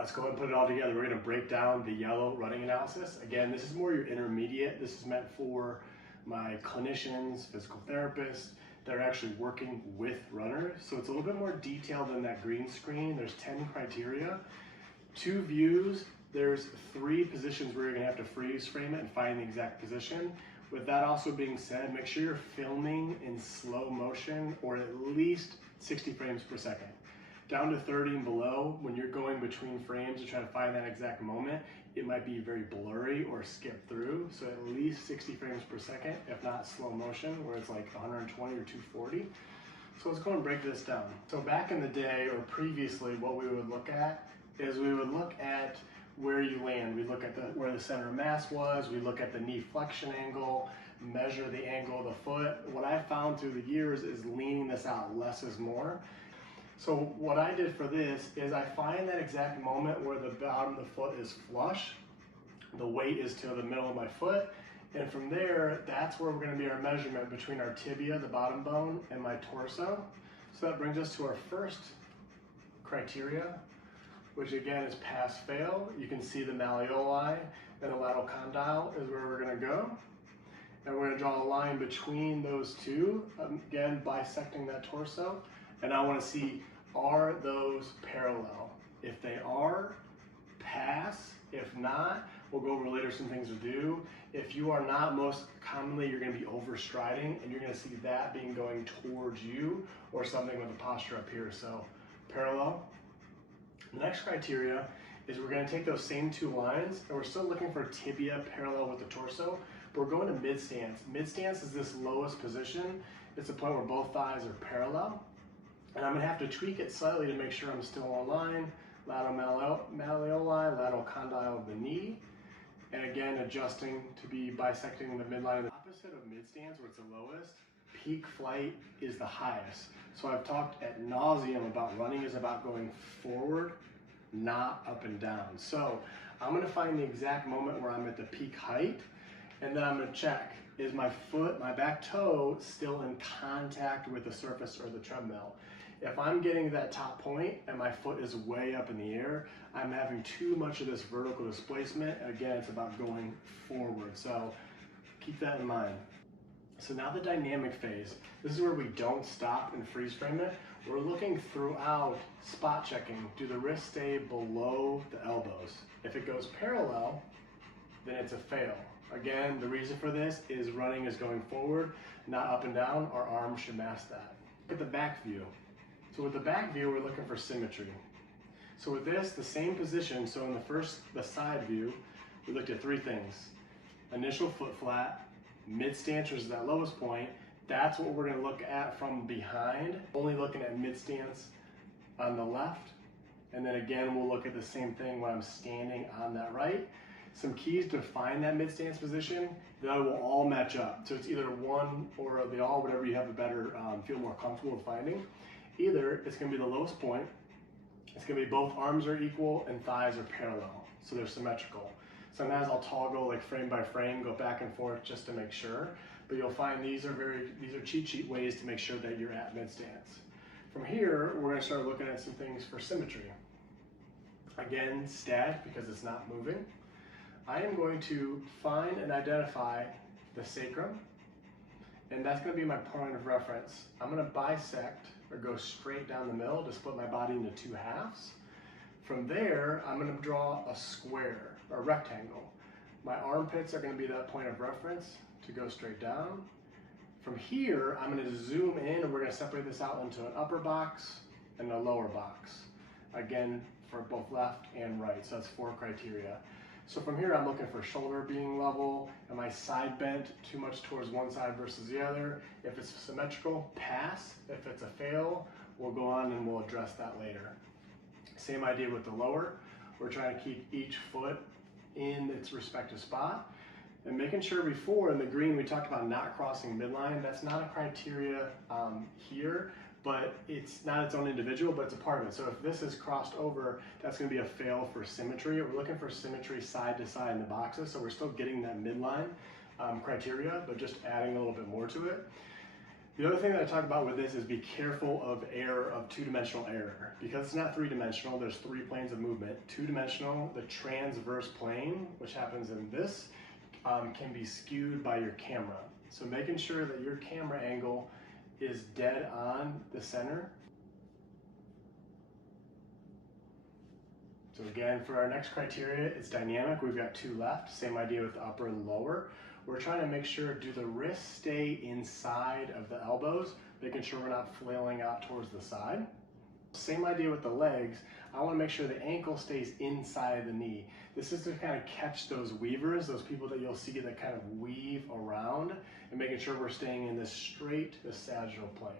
Let's go ahead and put it all together. We're going to break down the yellow running analysis. Again, this is more your intermediate. This is meant for my clinicians, physical therapists that are actually working with runners. So it's a little bit more detailed than that green screen. There's 10 criteria, 2 views. There's 3 positions where you're going to have to freeze frame it and find the exact position. With that also being said, make sure you're filming in slow motion or at least 60 frames per second. Down to 30 and below, when you're going between frames to try to find that exact moment, it might be very blurry or skip through. So at least 60 frames per second, if not slow motion, where it's like 120 or 240. So let's go and break this down. So back in the day or previously, what we would look at is we would look at where you land. We look at where the center of mass was, we look at the knee flexion angle, measure the angle of the foot. What I found through the years is leaning this out, less is more. So what I did for this is I find that exact moment where the bottom of the foot is flush, the weight is to the middle of my foot, and from there, that's where we're going to be our measurement between our tibia, the bottom bone, and my torso. So that brings us to our first criteria, which again is pass-fail. You can see the malleoli and the lateral condyle is where we're going to go. And we're going to draw a line between those two, again bisecting that torso. And I want to see, are those parallel? If they are, pass. If not, we'll go over later some things to do. If you are not, most commonly you're going to be overstriding and you're going to see that being going towards you or something with a posture up here. So parallel. The next criteria is we're going to take those same 2 lines and we're still looking for tibia parallel with the torso. But we're going to mid stance. Mid stance is this lowest position. It's the point where both thighs are parallel. And I'm going to have to tweak it slightly to make sure I'm still on line. Lateral malleoli, lateral condyle of the knee. And again, adjusting to be bisecting the midline. The opposite of mid stance, where it's the lowest, peak flight is the highest. So I've talked ad nauseum about running is about going forward, not up and down. So I'm going to find the exact moment where I'm at the peak height, and then I'm going to check, is my foot, my back toe, still in contact with the surface or the treadmill? If I'm getting to that top point and my foot is way up in the air, I'm having too much of this vertical displacement. Again, it's about going forward. So keep that in mind. So now the dynamic phase. This is where we don't stop and freeze frame it. We're looking throughout, spot checking. Do the wrists stay below the elbows? If it goes parallel, then it's a fail. Again, the reason for this is running is going forward, not up and down. Our arms should match that. Look at the back view. So with the back view, we're looking for symmetry. So with this, the same position, so in the side view, we looked at 3 things. Initial foot flat, mid stance, which is that lowest point. That's what we're going to look at from behind, only looking at mid stance on the left. And then again, we'll look at the same thing when I'm standing on that right. Some keys to find that mid stance position, that will all match up. So it's either one or the all, whatever you have a better, feel more comfortable with finding. Either it's going to be the lowest point, it's going to be both arms are equal and thighs are parallel, so they're symmetrical. Sometimes I'll toggle like frame by frame, go back and forth just to make sure, but you'll find these are cheat sheet ways to make sure that you're at mid stance. From here, we're going to start looking at some things for symmetry. Again, static because it's not moving. I am going to find and identify the sacrum, and that's going to be my point of reference. I'm going to bisect or go straight down the middle to split my body into 2 halves. From there, I'm going to draw a square or a rectangle. My armpits are going to be that point of reference to go straight down. From here, I'm going to zoom in and we're going to separate this out into an upper box and a lower box. Again, for both left and right, so that's 4 criteria. So from here, I'm looking for shoulder being level. Am I side bent too much towards one side versus the other? If it's symmetrical, pass. If it's a fail, we'll go on and we'll address that later. Same idea with the lower. We're trying to keep each foot in its respective spot. And making sure before in the green, we talked about not crossing midline. That's not a criteria here, but it's not its own individual, but it's a part of it. So if this is crossed over, that's going to be a fail for symmetry. We're looking for symmetry side to side in the boxes, so we're still getting that midline criteria, but just adding a little bit more to it. The other thing that I talk about with this is be careful of error, of two-dimensional error. Because it's not three-dimensional, there's 3 planes of movement. Two-dimensional, the transverse plane, which happens in this, can be skewed by your camera. So making sure that your camera angle is dead on the center. So again, for our next criteria, it's dynamic. We've got 2 left. Same idea with the upper and lower. We're trying to make sure, do the wrists stay inside of the elbows, making sure we're not flailing out towards the side. Same idea with the legs. I want to make sure the ankle stays inside the knee. This is to kind of catch those weavers, those people that you'll see that kind of weave around, and making sure we're staying in this straight, the sagittal plane.